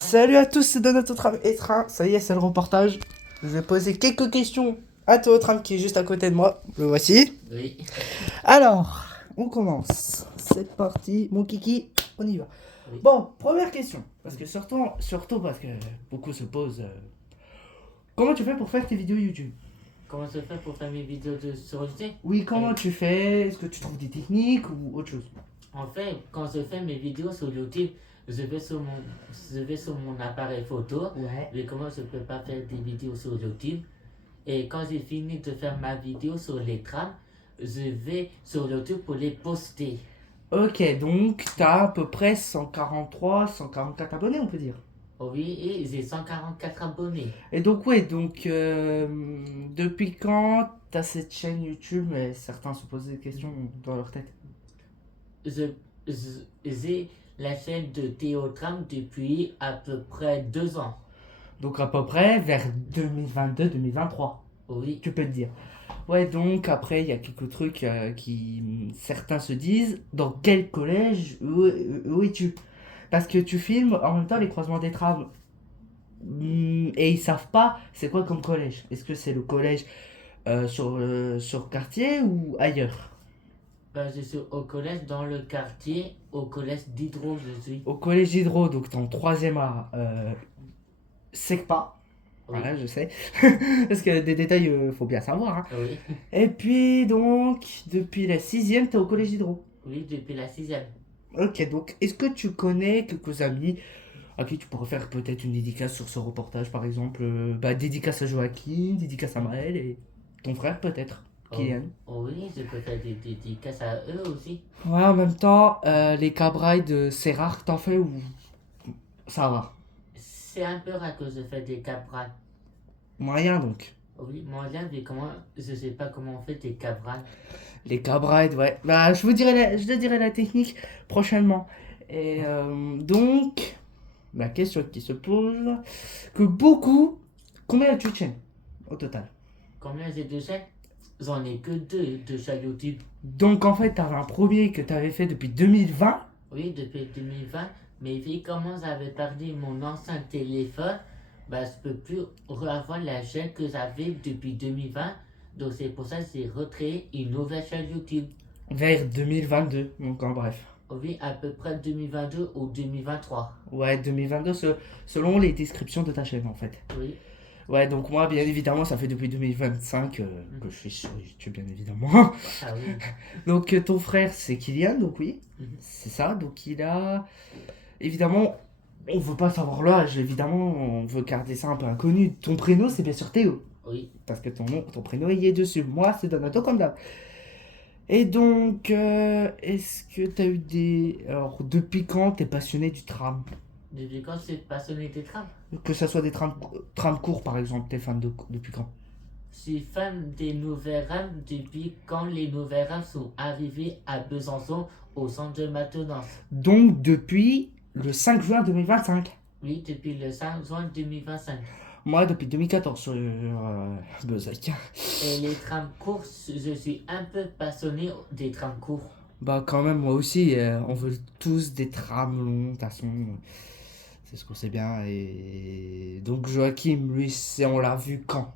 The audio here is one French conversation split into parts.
Salut à tous, c'est Donato Train. Ça y est, c'est le reportage. Je vais poser quelques questions à Théo Tram qui est juste à côté de moi. Le voici. Oui. Alors, on commence. C'est parti, mon kiki, on y va. Oui. Bon, première question. Parce que surtout parce que beaucoup se posent. Comment tu fais pour faire tes vidéos YouTube? Comment se fait pour faire mes vidéos sur YouTube? Oui, comment tu fais? Est-ce que tu trouves des techniques ou autre chose? En fait, quand je fais mes vidéos sur YouTube, je vais sur mon appareil photo. Ouais. Mais comment je peux pas faire des vidéos sur YouTube? Et quand j'ai fini de faire ma vidéo sur les trams, je vais sur YouTube pour les poster. Ok, donc t'as à peu près 143, 144 abonnés, on peut dire. Oui, et j'ai 144 abonnés. Et donc, ouais, depuis quand t'as cette chaîne YouTube? Mais certains se posent des questions dans leur tête. Je, j'ai la chaîne de Théo Tram depuis à peu près 2 ans. Donc, à peu près vers 2022-2023, Oui. tu peux te dire. Ouais, donc après, il y a quelques trucs certains se disent, dans quel collège, où es-tu? Parce que tu filmes en même temps les croisements des trams. Et ils savent pas c'est quoi comme collège. Est-ce que c'est le collège sur quartier ou ailleurs? Ben, je suis au collège dans le quartier, au collège d'Hydro, je suis. Au collège d'Hydro, donc t'es en troisième A, SECPA. Oui, Voilà, je sais. Parce que des détails, faut bien savoir, hein. oui, Et puis, donc, depuis la sixième, t'es au collège d'Hydro. oui, depuis la sixième. Ok, donc, est-ce que tu connais quelques amis à qui tu pourrais faire peut-être une dédicace sur ce reportage, par exemple dédicace à Joachim, dédicace à Maël et ton frère, peut-être, Oh, Kylian. oh oui, je peux faire des dédicaces à eux aussi. Ouais, en même temps, les cabrides, c'est rare que t'en fais ou ça va? C'est un peu rare que je fais des cabrales. Moyen, donc. Oh oui, moi là, mais comment, je sais pas comment on fait des cabrales. Les cabrides, ouais. Bah, je te dirai la technique prochainement. Et donc, la question qui se pose, que beaucoup, combien as-tu de chaînes au total? Combien j'ai de chaînes? J'en ai que deux de chaque YouTube. Donc en fait, t'avais un premier que t'avais fait depuis 2020. Oui, depuis 2020. Mais vu comment j'avais perdu mon ancien téléphone, bah, je peux plus revoir la chaîne que j'avais depuis 2020. Donc c'est pour ça que j'ai recréé une nouvelle chaîne YouTube. Vers 2022, donc en bref. Oui, à peu près 2022 ou 2023. Ouais, 2022 selon les descriptions de ta chaîne en fait. Oui. Ouais, donc moi, bien évidemment, ça fait depuis 2025 que je suis sur YouTube, bien évidemment. Ah oui. Donc ton frère, c'est Kylian, donc oui, Mhm. c'est ça. Donc il a... Évidemment, on veut pas savoir l'âge, évidemment, on veut garder ça un peu inconnu. Ton prénom, c'est bien sûr Théo. Oui. Parce que ton nom, ton prénom, il y est dessus. Moi, c'est Donato comme d'hab. Et donc, est-ce que t'as eu des... Alors, depuis quand t'es passionné du tram? Depuis quand je suis passionné des trams? Que ça soit des trams courts, par exemple, t'es fan depuis quand? Je suis fan des nouvelles rames depuis quand les nouvelles rames sont arrivées à Besançon au centre de maintenance. Donc, depuis le 5 juin 2025. Oui, depuis le 5 juin 2025. Moi, depuis 2014 sur Bezac. Et les trams courts, je suis un peu passionné des trams courts. Bah, quand même, moi aussi, on veut tous des trams longs, de toute façon. C'est ce qu'on sait bien. Et donc, Joachim, lui, on l'a vu quand?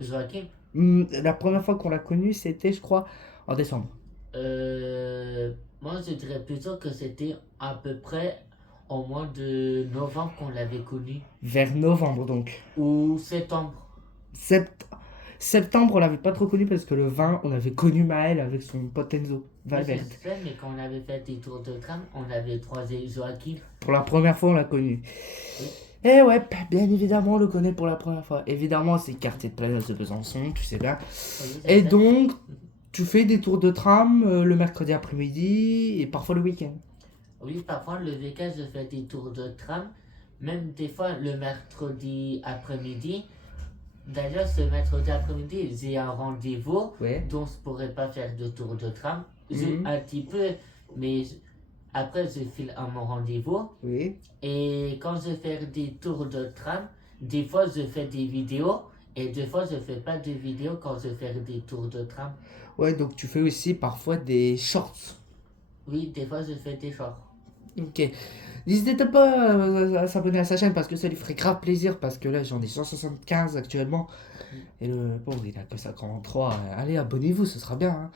Joachim, La première fois qu'on l'a connu, c'était, je crois, en décembre. moi je dirais plutôt que c'était à peu près au mois de novembre qu'on l'avait connu. Vers novembre, donc. Ou septembre. Sept- Septembre, on l'avait pas trop connu parce que le 20, on avait connu Maël avec son pote Enzo, Oui, je Valverde. sais, mais quand on avait fait des tours de tram, on avait croisé Joachim. Pour la première fois, on l'a connu. Oui, Et ouais, bien évidemment, on le connaît pour la première fois. Évidemment, c'est quartier de place de Besançon, tu sais bien. oui, je Et sais. donc, tu fais des tours de tram le mercredi après-midi et parfois le week-end. Oui, parfois le week-end, je fais des tours de tram, même des fois le mercredi après-midi. D'ailleurs, ce mercredi après-midi, j'ai un rendez-vous, Ouais. donc je pourrais pas faire de tour de tram. J'ai Mhm. un petit peu, mais après, je file à mon rendez-vous. Oui. Et quand je fais des tours de tram, des fois, je fais des vidéos, et des fois, je fais pas de vidéos quand je fais des tours de tram. Ouais, donc tu fais aussi parfois des shorts. Oui, des fois, je fais des shorts. Ok. N'hésitez pas à s'abonner à sa chaîne parce que ça lui ferait grave plaisir parce que là j'en ai 175 actuellement et le pauvre il a que 53. Allez, abonnez-vous, ce sera bien, hein.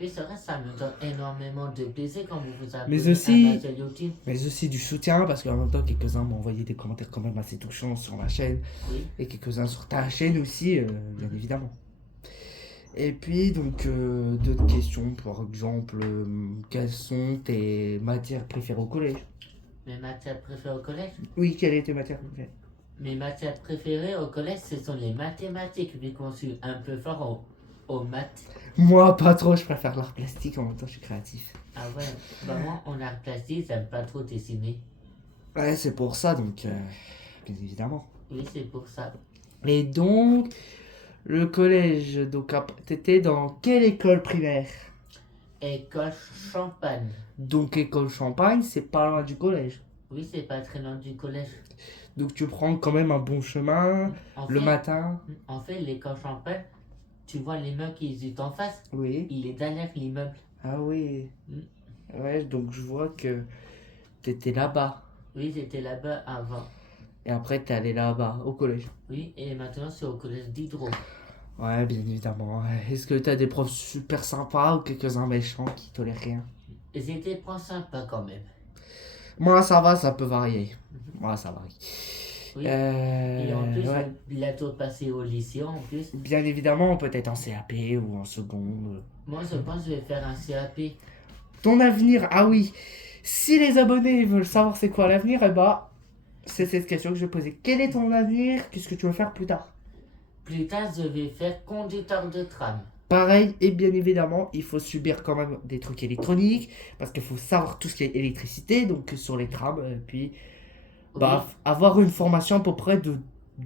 Oui, c'est vrai, ça me donne énormément de plaisir quand vous vous Mais abonnez à ma aussi, chaîne YouTube. mais aussi du soutien parce qu'en même temps quelques-uns m'ont envoyé des commentaires quand même assez touchants sur ma chaîne Oui. et quelques-uns sur ta chaîne aussi, bien évidemment. Et puis donc d'autres questions, par exemple, quelles sont tes matières préférées au collège? Mes matières préférées au collège? Oui, quelle est tes matières préférées? Mes matières préférées au collège, ce sont les mathématiques, vu qu'on suis un peu fort aux maths. Moi, pas trop, je préfère l'art plastique, en même temps, je suis créatif. Ah ouais, bah moi, en art plastique, j'aime pas trop dessiner. Ouais, c'est pour ça, donc, bien évidemment. Oui, c'est pour ça. Et donc, le collège, donc, t'étais dans quelle école primaire? École Champagne. Donc, école Champagne, c'est pas loin du collège. Oui, c'est pas très loin du collège. Donc, tu prends quand même un bon chemin, En le fait, matin. l'école Champagne, tu vois l'immeuble qui est juste en face, Oui. il est derrière l'immeuble. Ah oui. Mm. Ouais, donc je vois que t'étais là-bas. Oui, j'étais là-bas avant. Et après, t'es allé là-bas, au collège. Oui, et maintenant c'est au collège d'Hydro. Ouais, bien évidemment. Est-ce que t'as des profs super sympas ou quelques-uns méchants qui tolèrent rien? J'étais pas sympa quand même. Moi, ça va, ça peut varier. Moi, ça varie. Oui. Et en plus, Ouais. on bientôt passé au lycée en plus. Bien évidemment, peut-être en CAP ou en seconde. Moi, je pense que je vais faire un CAP. Ton avenir, ah oui. Si les abonnés veulent savoir c'est quoi l'avenir, eh bah, c'est cette question que je vais poser. Quel est ton avenir? Qu'est-ce que tu veux faire plus tard? Plus tard, je vais faire conducteur de tram. Pareil, et bien évidemment, il faut subir quand même des trucs électroniques, parce qu'il faut savoir tout ce qui est électricité, donc sur les trams, et puis bah, Oui, avoir une formation à peu près de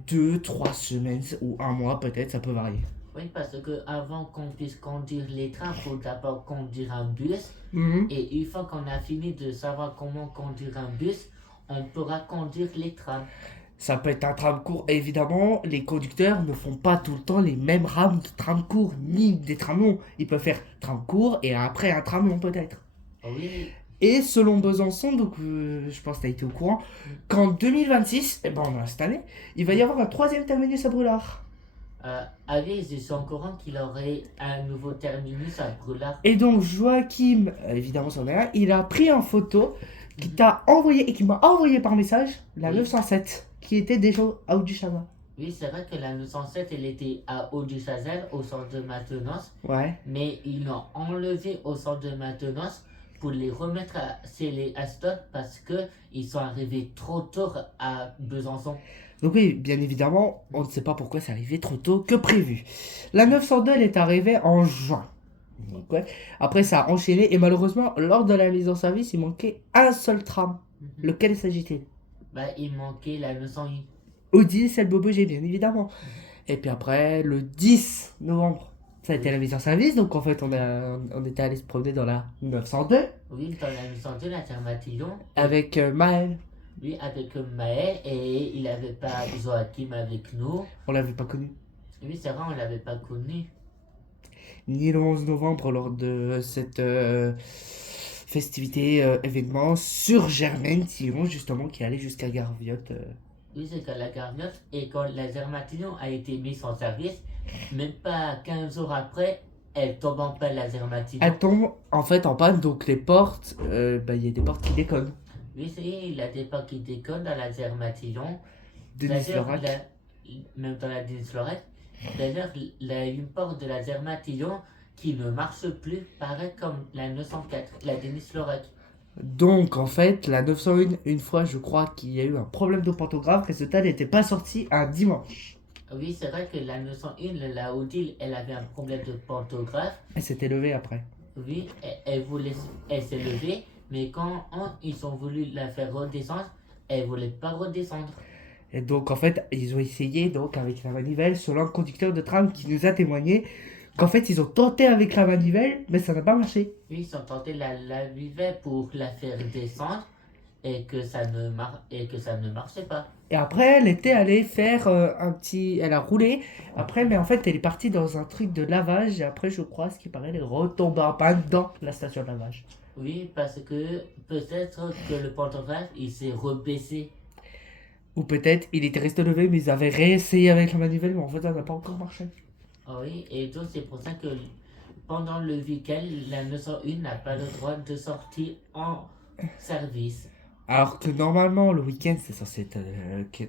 2, 3 semaines ou un mois peut-être, ça peut varier. oui, parce que avant qu'on puisse conduire les trains, il faut d'abord conduire un bus. Mhm. Et une fois qu'on a fini de savoir comment conduire un bus, on pourra conduire les trams. Ça peut être un tram court. Et évidemment, les conducteurs ne font pas tout le temps les mêmes rames de tram court, ni des trams longs. Ils peuvent faire tram court et après un tram long peut-être. Oui, Et selon Besançon, donc je pense que tu as été au courant, qu'en 2026, et ben on a cette année, il va y avoir un troisième terminus à Brûlard. oui, je suis au courant qu'il aurait un nouveau terminus à Brûlard. Et donc Joachim, évidemment son mère, il a pris en photo qui t'a envoyé et qui m'a envoyé par message la Oui. 907 qui était déjà à Haut-du-Chaval. Oui, c'est vrai que la 907, elle était à Haut-du-Chazal, au centre de maintenance, Ouais. mais ils l'ont enlevé au centre de maintenance pour les remettre à Célé Aston parce qu'ils sont arrivés trop tôt à Besançon. Donc oui, bien évidemment, on ne sait pas pourquoi c'est arrivé trop tôt que prévu. La 902, elle est arrivée en juin. Donc, ouais. Après, ça a enchaîné et malheureusement, lors de la mise en service, il manquait un seul tram. Lequel s'agit-il? Bah, il manquait la 901. Audi, c'est le Bobo G, bien évidemment. Et puis après, le 10 novembre, ça a été la mise en service. Donc en fait, on était allé se promener dans la 902 Oui, dans la 902, la Thermatillon. avec Maël. Oui, avec Maël et il n'avait pas Joachim avec nous. On l'avait pas connu. Oui, c'est vrai, on ne l'avait pas connu. Ni le 11 novembre lors de cette festivité, événement sur Germaine-Tillon, justement, qui allait jusqu'à Garviotte. Oui, c'est qu'à la Garnotte. Et quand la Thermatillon a été mise en service, même pas 15 jours après, elle tombe en panne, la Thermatillon. Elle tombe en fait en panne, donc les portes, bah, il y a des portes qui déconnent. Oui, c'est il a des pas qui déconnent dans la Thermatillon. Denis D'ailleurs, Lorac. même dans la Denis Lorette. D'ailleurs, il y a une porte de la Thermatillon qui ne marche plus, pareil comme la 904, la Denis Lorette. Donc en fait, la 901, une fois, je crois qu'il y a eu un problème de pantographe, résultat, elle n'était pas sortie un dimanche. Oui, c'est vrai que la 901, la Odile, elle avait un problème de pantographe. Elle s'était levée après. Oui, elle s'est levée, mais quand ils ont voulu la faire redescendre, elle voulait pas redescendre. Et donc en fait, ils ont essayé donc avec la manivelle, selon le conducteur de tram qui nous a témoigné qu'en fait ils ont tenté avec la manivelle, mais ça n'a pas marché. Oui, ils ont tenté la viver pour la faire descendre, et que ça ne marchait pas. Et après, elle était allée faire un petit. Elle a roulé. Après, mais en fait, elle est partie dans un truc de lavage. Et après, je crois, ce qui paraît, elle est retombée en panne dans la station de lavage. Oui, parce que peut-être que le pantographe, il s'est rebaissé. Ou peut-être, il était resté levé, mais ils avaient réessayé avec la manivelle, mais en fait, ça n'a pas encore marché. Ah oui, et donc c'est pour ça que pendant le week-end, la 901 n'a pas le droit de sortir en service. Alors que normalement, le week-end, c'est censé être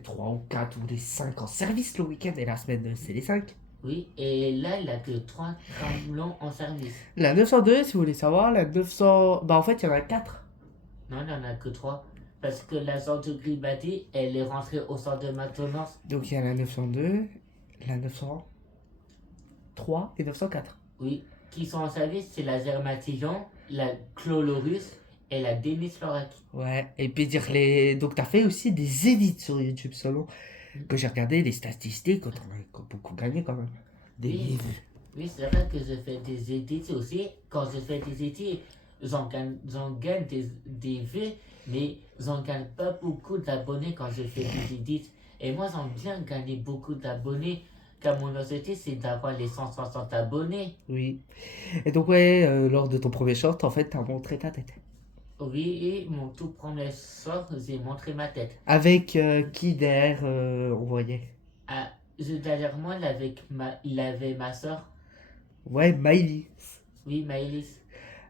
3 ou 4 ou les 5 en service le week-end. Et la semaine, c'est les 5. Oui, et là, il a que 3 tremblons en service. La 902, si vous voulez savoir, la 900. Bah, en fait, il y en a 4. Non, il n'y en a que 3. Parce que la zone de Gribati, elle est rentrée au centre de maintenance. Donc, il y a la 902, la 903 et 904. Oui, qui sont en service, c'est la Zermatillon, la Clolorus et la Dénislorec. Ouais, et puis dire les. Donc, t'as fait aussi des édits sur YouTube selon que j'ai regardé les statistiques, on a beaucoup gagné quand même. Des Oui, livres. oui, c'est vrai que je fais des édits aussi. Quand je fais des édits, j'en gagne des vues, mais j'en gagne pas beaucoup d'abonnés quand je fais des édits. Et moi, j'aime bien gagner beaucoup d'abonnés, car mon objectif, c'est d'avoir les 160 abonnés. Oui. Et donc, ouais, lors de ton premier short, en fait, t'as montré ta tête. Oui, et mon tout premier sort, j'ai montré ma tête. Avec qui derrière on voyait. Ah, derrière moi, il avait ma soeur, Ouais, Miley. oui, Maëlys.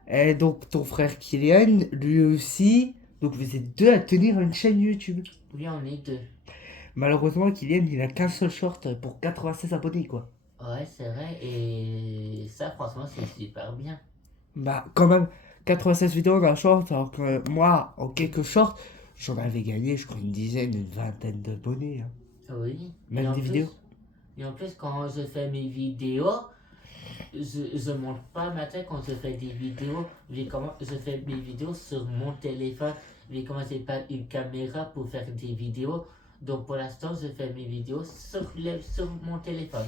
Et donc, ton frère Kylian, lui aussi. Donc, vous êtes deux à tenir une chaîne YouTube. Oui, on est deux. Malheureusement, Kylian, il a qu'un seul short pour 96 abonnés, quoi. Ouais, c'est vrai, et ça, franchement, c'est super bien. Bah, quand même, 96 vidéos d'un short, alors que moi, en quelques shorts, j'en avais gagné, je crois, une dizaine, une vingtaine d'abonnés. Hein. Oui, Même des vidéos. et en plus, quand je fais mes vidéos, je monte pas ma tête quand je fais des vidéos. Je fais mes vidéos sur mon téléphone. J'ai commencé par une caméra pour faire des vidéos. Donc pour l'instant, je fais mes vidéos sur mon téléphone.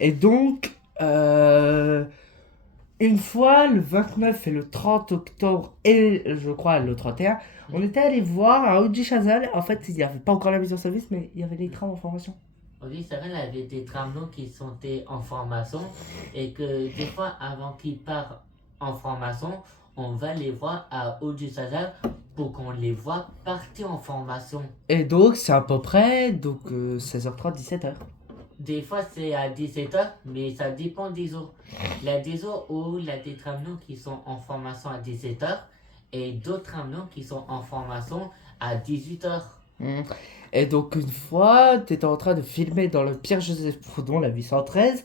Et donc, une fois, le 29 et le 30 octobre, et je crois le 31, on était allé voir à Oji Chazal. En fait, il n'y avait pas encore la mise en service, mais il y avait les trams en formation. Oui, c'est vrai, il y avait des tramlots qui sont en formation et que des fois, avant qu'ils partent en formation, on va les voir à Haut du Sazal pour qu'on les voit partir en formation. Et donc, c'est à peu près donc, 16h30, 17h. Des fois, c'est à 17h, mais ça dépend des jours. Il y a des jours où il y a des tramlots qui sont en formation à 17h et d'autres tramlots qui sont en formation à 18h. Et donc, une fois, tu étais en train de filmer dans le Pierre-Joseph Proudhon, la 813.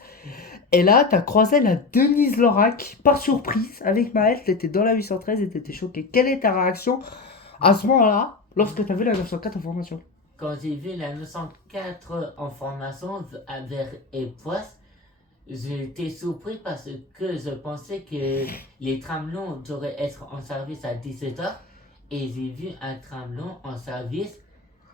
Et là, tu as croisé la Denise Lorac, par surprise, avec Maël. Tu étais dans la 813 et tu étais choqué. Quelle est ta réaction à ce moment-là, lorsque tu as vu la 904 en formation? Quand j'ai vu la 904 en formation vers Epoisse, j'étais surpris parce que je pensais que les tramlons devraient être en service à 17h et j'ai vu un tramlon en service,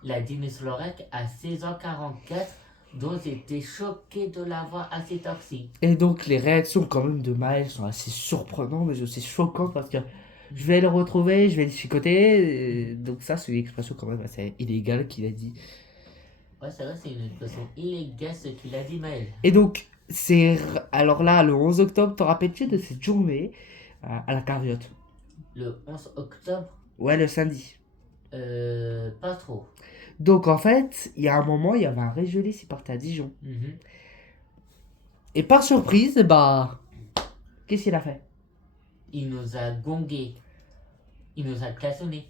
la Dines Lorec, à 16h44, donc j'étais choqué de la voir à cette heure-ci. Et donc, les réactions quand même de Maël sont assez surprenantes, mais aussi choquantes parce que je vais le retrouver, je vais le chicoter. Donc, ça, c'est une expression quand même assez illégale qu'il a dit. Ouais, c'est vrai, c'est une expression illégale ce qu'il a dit Maël. Et donc, alors là, le 11 octobre, te rappelles-tu de cette journée à la Carriotte? Le 11 octobre, Ouais, le samedi. pas trop. Donc, en fait, il y a un moment, il y avait un régionaliste qui partait à Dijon. Mhm. Et par surprise, bah, qu'est-ce qu'il a fait? Il nous a gongé, il nous a klaxonné.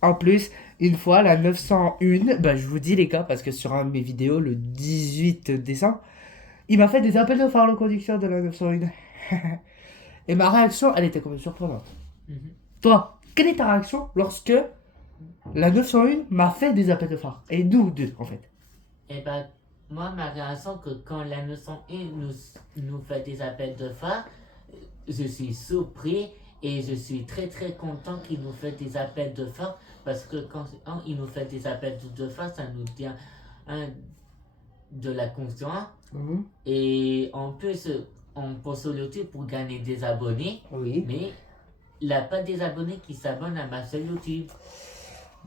En plus, une fois, la 901, bah, je vous dis les gars, parce que sur un de mes vidéos, le 18 décembre, il m'a fait des appels de phare, le conducteur de la 901. Et ma réaction, elle était quand même surprenante. Mhm. Toi, quelle est ta réaction lorsque la 901 m'a fait des appels de phare? Et nous deux, en fait. Et bah, moi, ma réaction, que quand la 901 nous fait des appels de phare, je suis surpris et je suis très très content qu'il nous fait des appels de phare parce que quand il nous fait des appels de phare, ça nous tient de la confiance Mhm. et en plus, on peut se lutter pour gagner des abonnés, Oui. mais il n'y a pas des abonnés qui s'abonnent à ma chaîne YouTube.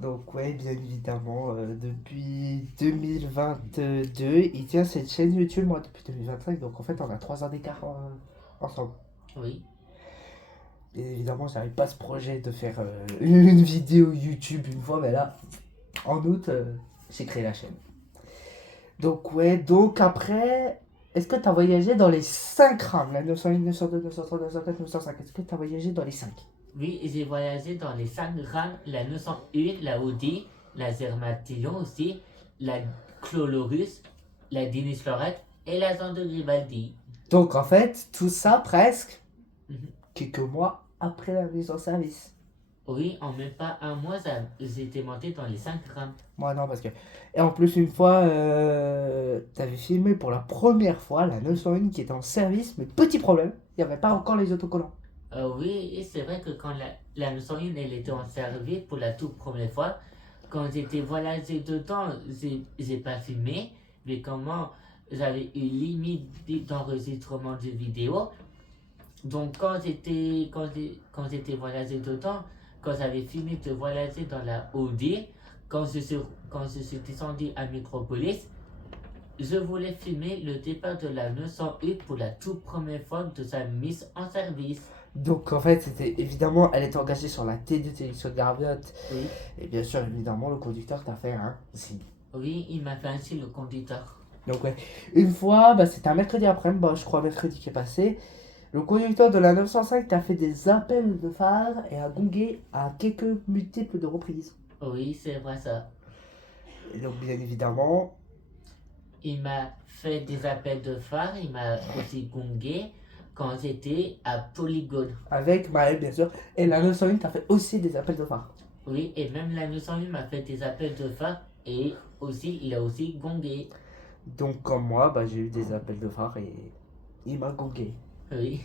Donc ouais, bien évidemment, depuis 2022, il tient cette chaîne YouTube, moi depuis 2025, donc en fait on a 3 ans d'écart ensemble. Oui. Et évidemment, j'avais pas ce projet de faire une vidéo YouTube une fois, mais là, en août, j'ai créé la chaîne. Donc ouais, donc après, est-ce que tu as voyagé dans les 5 rames, la 901, 902, 903, 904, 905, est-ce que tu as voyagé dans les 5? Oui, j'ai voyagé dans les 5 rames, la 901, la Audi, la Zermatillon aussi, la Clolorus, la Dinis Lorette et la Zone de Grimaldi. Donc en fait, tout ça presque Mhm. quelques mois après la mise en service. Oui, en même pas un mois, j'étais monté dans les 5 rames. Moi non, parce que... Et en plus, une fois, t'avais filmé pour la première fois la 901 qui était en service, mais petit problème, il n'y avait pas encore les autocollants. Oui, et c'est vrai que quand la 901 elle était en service pour la toute première fois, quand j'étais voyagé dedans, j'ai pas filmé, mais comment j'avais eu limite d'enregistrement de vidéo. Donc quand j'étais voyagé dedans, quand j'avais fini de voyager dans la Audi, quand je suis descendu à Micropolis, je voulais filmer le départ de la 901 pour la toute première fois de sa mise en service. Donc en fait, c'était évidemment, elle était engagée sur la T2 Télévision de Garbiote. Oui, Et bien sûr, évidemment, le conducteur t'a fait un signe. oui, il m'a fait ainsi le conducteur. Donc ouais, une fois, bah, c'était un mercredi après-midi, bah, je crois mercredi qui est passé. Le conducteur de la 905 t'a fait des appels de phare et a gongué à quelques multiples de reprises. Oui, c'est vrai ça. Et donc bien évidemment, Il m'a fait des appels de phare, il m'a aussi gongé quand j'étais à Polygone. avec Maël bien sûr, et la 901 t'a fait aussi des appels de phare. Oui, et même la 901 m'a fait des appels de phare et aussi, il a aussi gongé. Donc comme moi, bah, j'ai eu des appels de phare et il m'a gongué. Oui,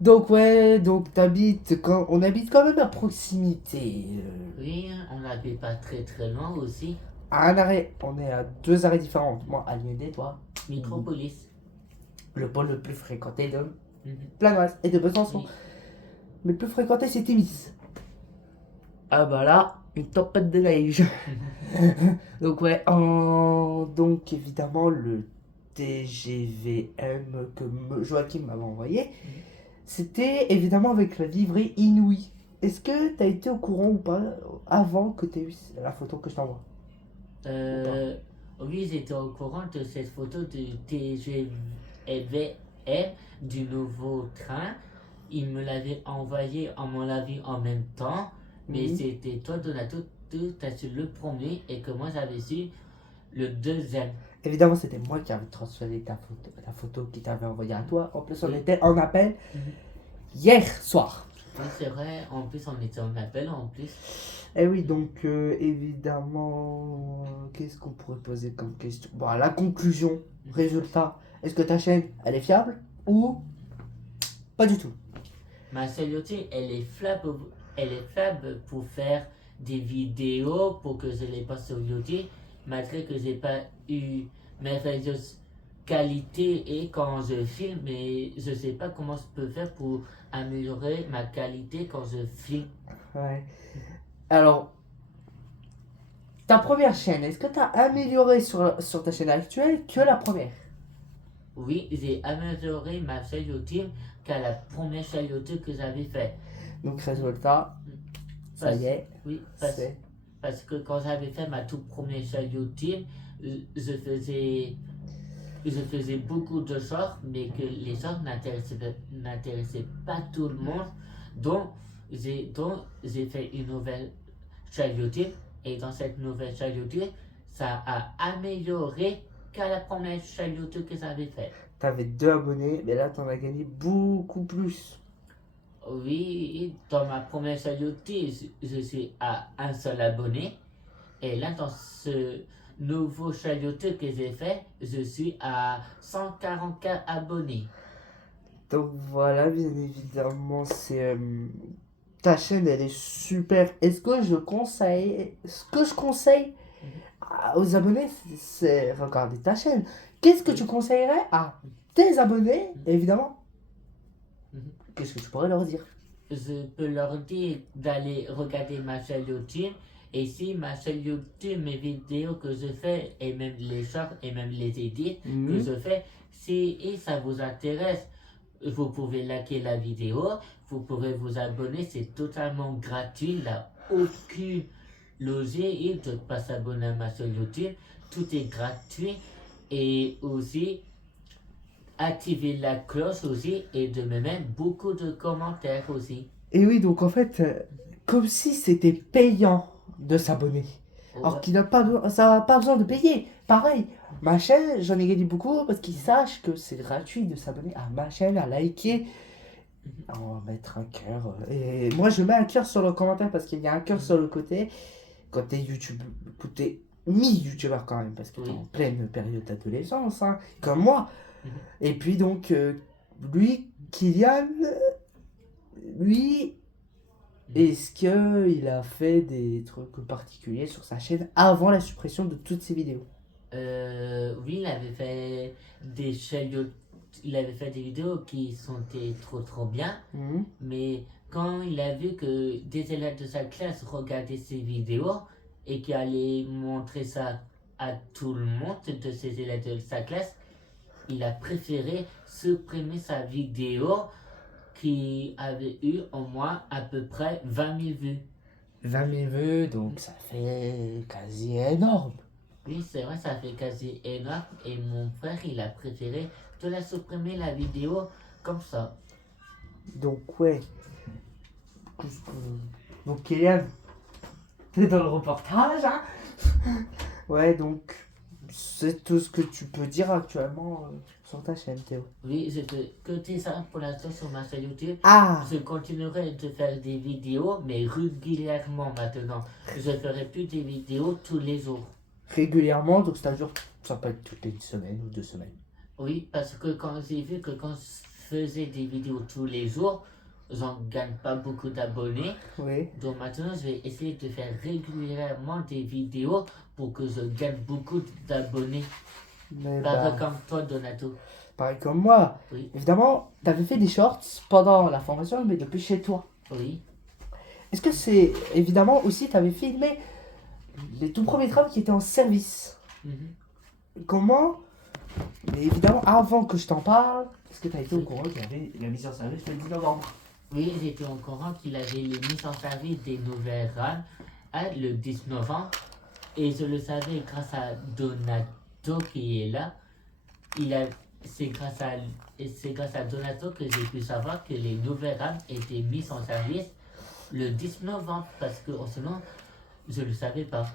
Donc ouais, donc on habite quand même à proximité. oui, on n'habite pas très très loin aussi. À un arrêt, on est à 2 arrêts différents. Moi, Aliéné, toi, Micropolis. le pôle le plus fréquenté de Mhm. Planoise et de Besançon. Oui, Mais le plus fréquenté, c'est Témis. Ah bah là, une tempête de neige. Donc ouais, donc évidemment, le TGVM que Joachim m'avait envoyé, c'était évidemment avec la livrée Inouï. Est-ce que tu as été au courant ou pas avant que tu aies eu la photo que je t'envoie? Euh, oui, j'étais au courant de cette photo du TGVM, du nouveau train. Il me l'avait envoyé à mon avis en même temps, mais Mhm. c'était toi, Donato, tu as su le premier et que moi j'avais su le deuxième. Évidemment, c'était moi qui avais transféré la photo qui t'avait envoyée à toi. En plus, on Oui. était en appel Mhm. hier soir. Oui, c'est vrai, en plus on était en appel en plus. Et oui, donc évidemment, qu'est-ce qu'on pourrait poser comme question? Bon, la conclusion, résultat, est-ce que ta chaîne, elle est fiable ou pas du tout? Ma Youtube, elle est fiable pour faire des vidéos pour que je les poste sur YouTube, malgré que j'ai pas eu merveilleuse qualité et quand je filme, mais je sais pas comment je peux faire pour améliorer ma qualité quand je filme. Ouais. Alors, ta première chaîne, est-ce que tu as amélioré sur ta chaîne actuelle que la première? Oui, j'ai amélioré ma chaîne YouTube qu'à la première chaîne YouTube que j'avais fait. Donc, résultat, ça y est, Oui, c'est. parce que quand j'avais fait ma toute première chaîne YouTube, je faisais beaucoup de shorts, mais que les shorts n'intéressaient pas tout le monde. Donc j'ai fait une nouvelle chaîne YouTube. Et dans cette nouvelle chaîne YouTube, ça a amélioré qu'à la première chaîne YouTube que j'avais fait. T'avais 2 abonnés, mais là, t'en as gagné beaucoup plus. Oui, dans ma première chaîne YouTube, je suis à un seul abonné. Et là, dans ce nouveau chaîne YouTube que j'ai fait, je suis à 144 abonnés. Donc voilà, bien évidemment, c'est ta chaîne, elle est super. Ce que je conseille aux abonnés, c'est regarder ta chaîne. Qu'est-ce que tu conseillerais à tes abonnés, évidemment? Mhm. Qu'est-ce que tu pourrais leur dire? je peux leur dire d'aller regarder ma chaîne YouTube. Et si ma chaîne YouTube, mes vidéos que je fais, et même les shorts, et même les edits que Mhm. je fais, si ça vous intéresse, vous pouvez liker la vidéo, vous pourrez vous abonner, c'est totalement gratuit, il n'y a aucune logique de ne pas s'abonner à ma chaîne YouTube, tout est gratuit. Et aussi, activer la cloche aussi, et de me mettre beaucoup de commentaires aussi. Et oui, donc en fait, comme si c'était payant de s'abonner. Alors Ouais. qu'il n'a pas, ça n'a pas besoin de payer. Pareil, ma chaîne, j'en ai gagné beaucoup parce qu'ils sachent que c'est gratuit de s'abonner à ma chaîne, à liker. On va mettre un cœur. Et moi, je mets un cœur sur le commentaire parce qu'il y a un cœur sur le côté. Quand t'es YouTube, t'es mi-youtubeur quand même, parce que t'es Oui. en pleine période d'adolescence, hein, comme moi. Mhm. Et puis donc, lui, Kylian, lui, est-ce qu'il a fait des trucs particuliers sur sa chaîne avant la suppression de toutes ses vidéos? Oui, il avait fait des chaînes il avait fait des vidéos qui sont trop bien, Mhm. mais quand il a vu que des élèves de sa classe regardaient ses vidéos et qu'il allait montrer ça à tout le monde de ses élèves de sa classe, il a préféré supprimer sa vidéo qui avait eu au moins à peu près 20 000 vues. 20 000 vues, donc ça fait quasi énorme. Oui, c'est vrai, ça fait quasi énorme. Et mon frère, il a préféré de la supprimer la vidéo comme ça. Donc ouais. Donc Kylian, t'es dans le reportage, hein? Ouais, donc c'est tout ce que tu peux dire actuellement sur ta chaîne, Théo. Oui, je fais que dire ça pour l'instant sur ma chaîne YouTube. Ah! Je continuerai de faire des vidéos, mais régulièrement maintenant. Je ferai plus des vidéos tous les jours. Régulièrement, donc c'est-à-dire ça peut être toutes les semaines ou 2 semaines. Oui, parce que quand j'ai vu que quand je faisais des vidéos tous les jours, j'en gagne pas beaucoup d'abonnés. Oui. Donc maintenant, je vais essayer de faire régulièrement des vidéos pour que je gagne beaucoup d'abonnés. Mais Pareil bah, comme toi, Donato. pareil comme moi. Oui, Évidemment, t'avais fait des shorts pendant la formation, mais depuis chez toi. oui. Est-ce que c'est... Évidemment aussi, t'avais filmé les tout premiers travaux qui étaient en service. Mhm. Comment? Mais évidemment, avant que je t'en parle, est-ce que t'as été au courant qu'il y avait la mise en service le 10 novembre? Oui, j'étais au courant qu'il avait les mises en service des nouvelles rames le 10 novembre. Et je le savais grâce à Donato qui est là. C'est grâce à Donato que j'ai pu savoir que les nouvelles rames étaient mises en service le 10 novembre. Parce que sinon, je ne le savais pas.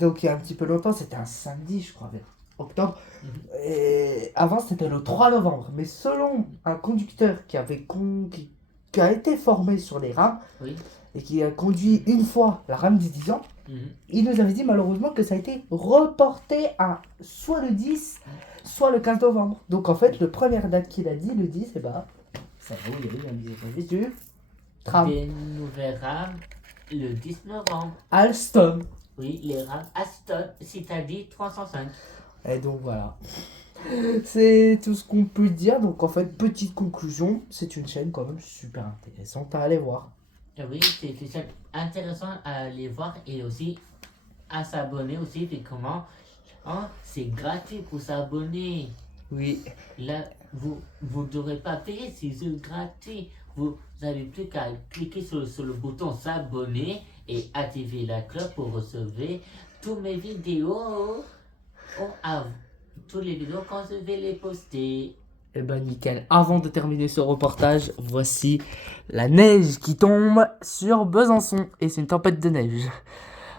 Donc il y a un petit peu longtemps, c'était un samedi, je crois, vers octobre. Mhm. Et avant, c'était le 3 novembre. Mais selon un conducteur qui a été formé sur les rames Oui. et qui a conduit une fois la rame des 10 ans, Mhm. il nous avait dit malheureusement que ça a été reporté à soit le 10, soit le 15 novembre. Donc en fait, le première date qu'il a dit, le 10, et bah, ça va où il y a eu la mise en service du tram. Des nouvelles rames le 10 novembre. Alstom. Oui, les rames Aston, c'est-à-dire 305. Et donc voilà. C'est tout ce qu'on peut dire. Donc en fait, petite conclusion, c'est une chaîne quand même super intéressante à aller voir. Oui, c'est intéressant à aller voir et aussi à s'abonner aussi. Puis comment c'est gratuit pour s'abonner. Oui. Là, vous ne devrez pas payer, c'est gratuit. Vous n'avez plus qu'à cliquer sur le bouton s'abonner et activer la cloche pour recevoir toutes mes vidéos. Toutes les vidéos quand je vais les poster. Eh ben nickel. Avant de terminer ce reportage, voici la neige qui tombe sur Besançon. Et c'est une tempête de neige.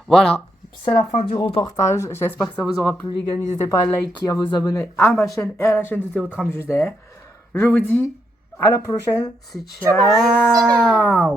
Voilà, c'est la fin du reportage. J'espère que ça vous aura plu les gars. N'hésitez pas à liker, à vous abonner à ma chaîne et à la chaîne de Théo Tram juste derrière. Je vous dis à la prochaine. C'est ciao.